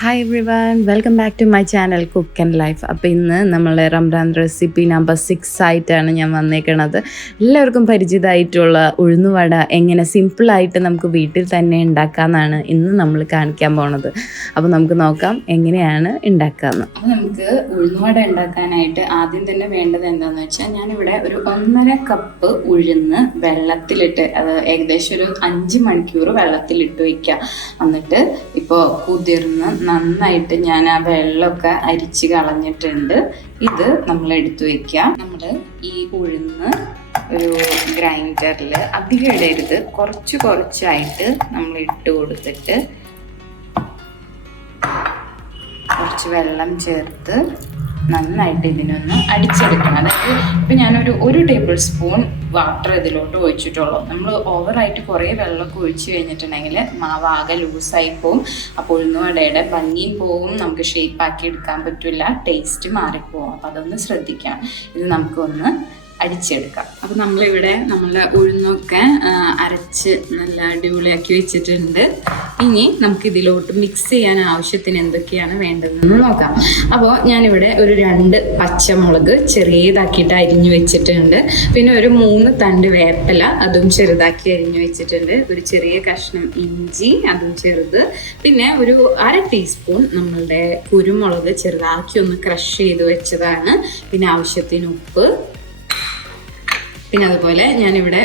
Hi everyone, welcome back to my channel cook and life. അപ്പോൾ ഇന്ന് നമ്മളെ Ramzan recipe number 6 ആയിട്ടാണ് ഞാൻ വന്നേക്കണത്. എല്ലാവർക്കും പരിചിതമായിട്ടുള്ള ഉഴുന്നുവട എങ്ങനെ സിമ്പിളായിട്ട് നമുക്ക് വീട്ടിൽ തന്നെ ഉണ്ടാക്കാമെന്നാണ് ഇന്ന് നമ്മൾ കാണിക്കാൻ പോണത്. അപ്പോൾ നമുക്ക് നോക്കാം എങ്ങനെയാണ് ഉണ്ടാക്കാമെന്ന്. അപ്പോൾ നമുക്ക് ഉഴുന്നുവട ഉണ്ടാക്കാനായിട്ട് ആദ്യം തന്നെ വേണ്ടത് എന്താണെന്ന് വെച്ചാൽ, ഞാനിവിടെ ഒരു 1.5 കപ്പ് ഉഴുന്ന് വെള്ളത്തിലിട്ട്, അത് ഏകദേശം ഒരു 5 മണിക്കൂർ വെള്ളത്തിലിട്ട് വയ്ക്കുക. എന്നിട്ട് ഇപ്പോൾ കുതിർന്ന് നന്നായിട്ട് ഞാൻ ആ വെള്ളമൊക്കെ അരിച്ച് കളഞ്ഞിട്ടുണ്ട്. ഇത് നമ്മൾ എടുത്തു വയ്ക്കുക. നമ്മൾ ഈ ഉഴുന്ന് ഒരു ഗ്രൈൻഡറിൽ അധികം ഇടരുത്, കുറച്ചായിട്ട് നമ്മൾ ഇട്ട് കൊടുത്തിട്ട് കുറച്ച് വെള്ളം ചേർത്ത് നന്നായിട്ട് ഇതിനൊന്ന് അടിച്ചെടുക്കണം. അതായത് ഇപ്പം ഞാനൊരു 1 ടേബിൾ സ്പൂൺ വാട്ടർ ഇതിലോട്ട് ഒഴിച്ചിട്ടുള്ളൂ. നമ്മൾ ഓവറായിട്ട് കുറേ വെള്ളമൊക്കെ ഒഴിച്ച് കഴിഞ്ഞിട്ടുണ്ടെങ്കിൽ മാവ് ആകെ ലൂസായി പോവും. അപ്പോൾ ഉഴുന്നുവടയുടെ ഭംഗിയും പോവും, നമുക്ക് ഷേപ്പാക്കി എടുക്കാൻ പറ്റില്ല, ടേസ്റ്റ് മാറിപ്പോവും. അപ്പോൾ അതൊന്ന് ശ്രദ്ധിക്കണം. ഇത് നമുക്കൊന്ന് അടിച്ചെടുക്കാം. അപ്പോൾ നമ്മളിവിടെ നമ്മളുടെ ഉഴുന്നൊക്കെ അരച്ച് നല്ല അടിപൊളിയാക്കി വെച്ചിട്ടുണ്ട്. ഇനി നമുക്കിതിലോട്ട് മിക്സ് ചെയ്യാൻ ആവശ്യത്തിന് എന്തൊക്കെയാണ് വേണ്ടതെന്ന് നോക്കാം. അപ്പോൾ ഞാനിവിടെ ഒരു 2 പച്ചമുളക് ചെറിയതാക്കിയിട്ട് അരിഞ്ഞു വെച്ചിട്ടുണ്ട്. പിന്നെ ഒരു 3 തണ്ട് വേപ്പില, അതും ചെറുതാക്കി അരിഞ്ഞു വെച്ചിട്ടുണ്ട്. ഒരു ചെറിയ കഷ്ണം ഇഞ്ചി, അതും ചെറുത്. പിന്നെ ഒരു 1/2 ടീസ്പൂൺ നമ്മളുടെ കുരുമുളക് ചെറുതാക്കി ഒന്ന് ക്രഷ് ചെയ്ത് വെച്ചതാണ്. പിന്നെ ആവശ്യത്തിന് ഉപ്പ്. പിന്നെ അതുപോലെ ഞാനിവിടെ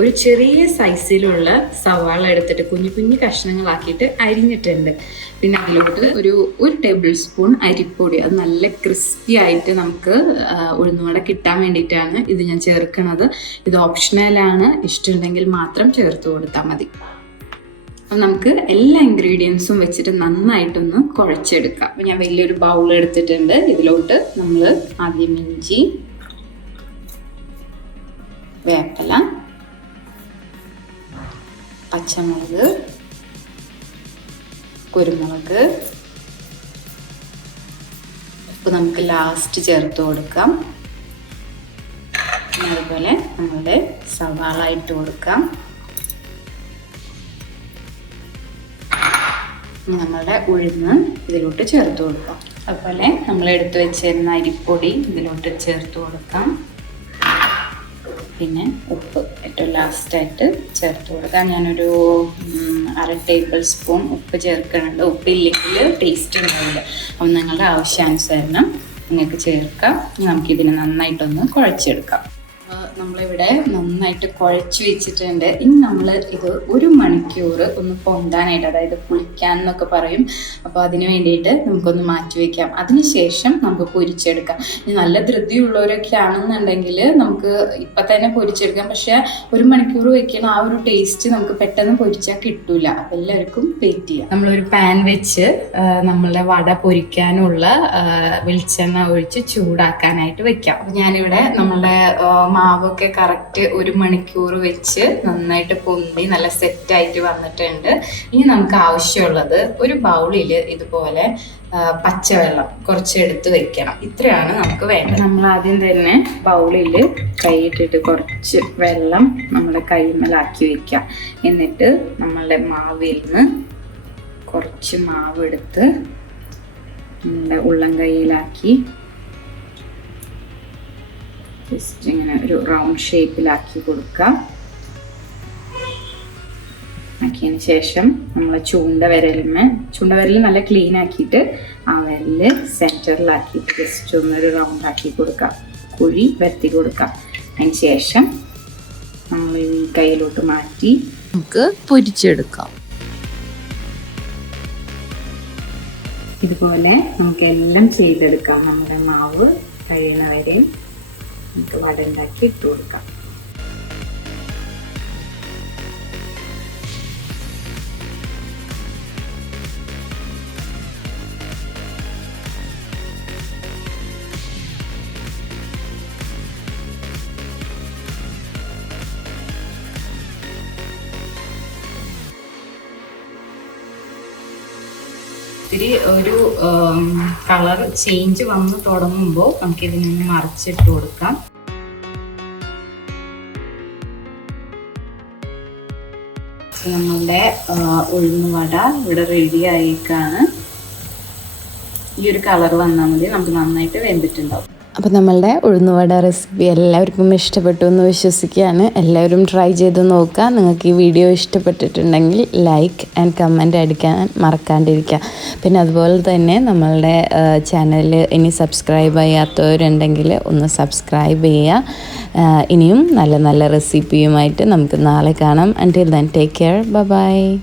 ഒരു ചെറിയ സൈസിലുള്ള സവാള എടുത്തിട്ട് കുഞ്ഞു കഷ്ണങ്ങളാക്കിയിട്ട് അരിഞ്ഞിട്ടുണ്ട്. പിന്നെ അതിലോട്ട് ഒരു ടേബിൾ സ്പൂൺ അരിപ്പൊടി, അത് നല്ല ക്രിസ്പി ആയിട്ട് നമുക്ക് ഉഴുന്നുവട കിട്ടാൻ വേണ്ടിയിട്ടാണ് ഇത് ഞാൻ ചേർക്കുന്നത്. ഇത് ഓപ്ഷണലാണ്, ഇഷ്ടമുണ്ടെങ്കിൽ മാത്രം ചേർത്ത് കൊടുത്താൽ മതി. അപ്പം നമുക്ക് എല്ലാ ഇൻഗ്രീഡിയൻസും വെച്ചിട്ട് നന്നായിട്ടൊന്ന് കുഴച്ചെടുക്കാം. അപ്പം ഞാൻ വലിയൊരു ബൗൾ എടുത്തിട്ടുണ്ട്. ഇതിലോട്ട് നമ്മൾ ആദ്യം ഇഞ്ചി, വേപ്പില, പച്ചമുളക്, കുരുമുളക്, ഉപ്പ് നമുക്ക് ലാസ്റ്റ് ചേർത്ത് കൊടുക്കാം. പിന്നെ അതുപോലെ നമ്മുടെ സവാള ഇട്ട് കൊടുക്കാം. നമ്മളുടെ ഉഴുന്ന് ഇതിലോട്ട് ചേർത്ത് കൊടുക്കാം. അതുപോലെ നമ്മൾ എടുത്തു വെച്ചിരുന്ന അരിപ്പൊടി ഇതിലോട്ട് ചേർത്ത് കൊടുക്കാം. പിന്നെ ഉപ്പ് ഏറ്റവും ലാസ്റ്റായിട്ട് ചേർത്ത് കൊടുക്കാം. ഞാനൊരു 1/2 ടേബിൾ സ്പൂൺ ഉപ്പ് ചേർക്കുന്നുണ്ട്. ഉപ്പില്ലെങ്കിൽ ടേസ്റ്റ് ഉണ്ടാവില്ല. അപ്പം നിങ്ങളുടെ ആവശ്യാനുസരണം നിങ്ങൾക്ക് ചേർക്കാം. നമുക്കിതിനെ നന്നായിട്ടൊന്ന് കുഴച്ചെടുക്കാം. നമ്മളിവിടെ നന്നായിട്ട് കുഴച്ച് വെച്ചിട്ടുണ്ട്. ഇനി നമ്മൾ ഇത് 1 മണിക്കൂർ ഒന്ന് പൊന്താനായിട്ട്, അതായത് പുളിക്കാൻ എന്നൊക്കെ പറയും, അപ്പോൾ അതിന് വേണ്ടിയിട്ട് നമുക്കൊന്ന് മാറ്റി വയ്ക്കാം. അതിനുശേഷം നമുക്ക് പൊരിച്ചെടുക്കാം. ഇനി നല്ല ധൃതിയുള്ളവരൊക്കെ ആണെന്നുണ്ടെങ്കിൽ നമുക്ക് ഇപ്പം തന്നെ പൊരിച്ചെടുക്കാം. പക്ഷേ 1 മണിക്കൂർ വയ്ക്കണ ആ ഒരു ടേസ്റ്റ് നമുക്ക് പെട്ടെന്ന് പൊരിച്ചാൽ കിട്ടൂല. അപ്പം എല്ലാവർക്കും വെയിറ്റ് ചെയ്യാം. നമ്മളൊരു പാൻ വെച്ച് നമ്മളുടെ വട പൊരിക്കാനുള്ള വെളിച്ചെണ്ണ ഒഴിച്ച് ചൂടാക്കാനായിട്ട് വെക്കാം. അപ്പം ഞാനിവിടെ നമ്മളുടെ മാവൊക്കെ കറക്റ്റ് 1 മണിക്കൂർ വെച്ച് നന്നായിട്ട് പൊന്തി നല്ല സെറ്റായിട്ട് വന്നിട്ടുണ്ട്. ഇനി നമുക്ക് ആവശ്യമുള്ളത് ഒരു ബൗളിൽ ഇതുപോലെ പച്ചവെള്ളം കുറച്ചെടുത്ത് വെക്കണം. ഇത്രയാണ് നമുക്ക് വേണ്ടത്. നമ്മൾ ആദ്യം തന്നെ ബൗളിൽ കൈയിട്ടിട്ട് കുറച്ച് വെള്ളം നമ്മുടെ കൈമേലാക്കി വെക്കാം. എന്നിട്ട് നമ്മളുടെ മാവിൽ നിന്ന് കുറച്ച് മാവ് എടുത്ത് നമ്മുടെ ഉള്ളം കൈയിലാക്കി ജസ്റ്റ് ഇങ്ങനെ ഒരു റൗണ്ട് ഷേപ്പിലാക്കി കൊടുക്കാം. ആക്കിയതിന് ശേഷം നമ്മൾ ചൂണ്ടവിരൽ നല്ല ക്ലീൻ ആക്കിയിട്ട് ആ വിരല് സെൻറ്ററിലാക്കിയിട്ട് ജസ്റ്റ് ഒന്നൊരു റൗണ്ട് ആക്കി കൊടുക്കാം, കുഴി വരുത്തി കൊടുക്കാം. അതിന് ശേഷം നമ്മൾ ഈ കയ്യിലോട്ട് മാറ്റി നമുക്ക് പൊരിച്ചെടുക്കാം. ഇതുപോലെ നമുക്കെല്ലാം ചെയ്തെടുക്കാം. നമ്മുടെ മാവ് കഴിയുന്നവരെ നമുക്ക് വട ഉണ്ടാക്കി ഇട്ട് കൊടുക്കാം. ഇത്തിരി ഒരു കളർ ചേഞ്ച് വന്ന് തുടങ്ങുമ്പോൾ നമുക്കിതിനൊന്ന് മറിച്ചിട്ട് കൊടുക്കാം. നമ്മളുടെ ഉഴുന്നുവട ഇവിടെ റെഡി ആയിക്കാണ്. ഈ ഒരു കളർ വന്നാൽ മതി, നമുക്ക് നന്നായിട്ട് വെന്തിട്ടുണ്ടാവും. അപ്പോൾ നമ്മളുടെ ഉഴുന്നുവട റെസിപ്പി എല്ലാവർക്കും ഇഷ്ടപ്പെട്ടു എന്ന് വിശ്വസിക്കുകയാണ്. എല്ലാവരും ട്രൈ ചെയ്ത് നോക്കുക. നിങ്ങൾക്ക് ഈ വീഡിയോ ഇഷ്ടപ്പെട്ടിട്ടുണ്ടെങ്കിൽ ലൈക്ക് ആൻഡ് കമൻറ്റ് അടിക്കാൻ മറക്കാണ്ടിരിക്കുക. പിന്നെ അതുപോലെ തന്നെ നമ്മളുടെ ചാനൽ ഇനി സബ്സ്ക്രൈബ് ചെയ്യാത്തവരുണ്ടെങ്കിൽ ഒന്ന് സബ്സ്ക്രൈബ് ചെയ്യുക. ഇനിയും നല്ല നല്ല റെസിപ്പിയുമായിട്ട് നമുക്ക് നാളെ കാണാം. Until then, take care. Bye bye.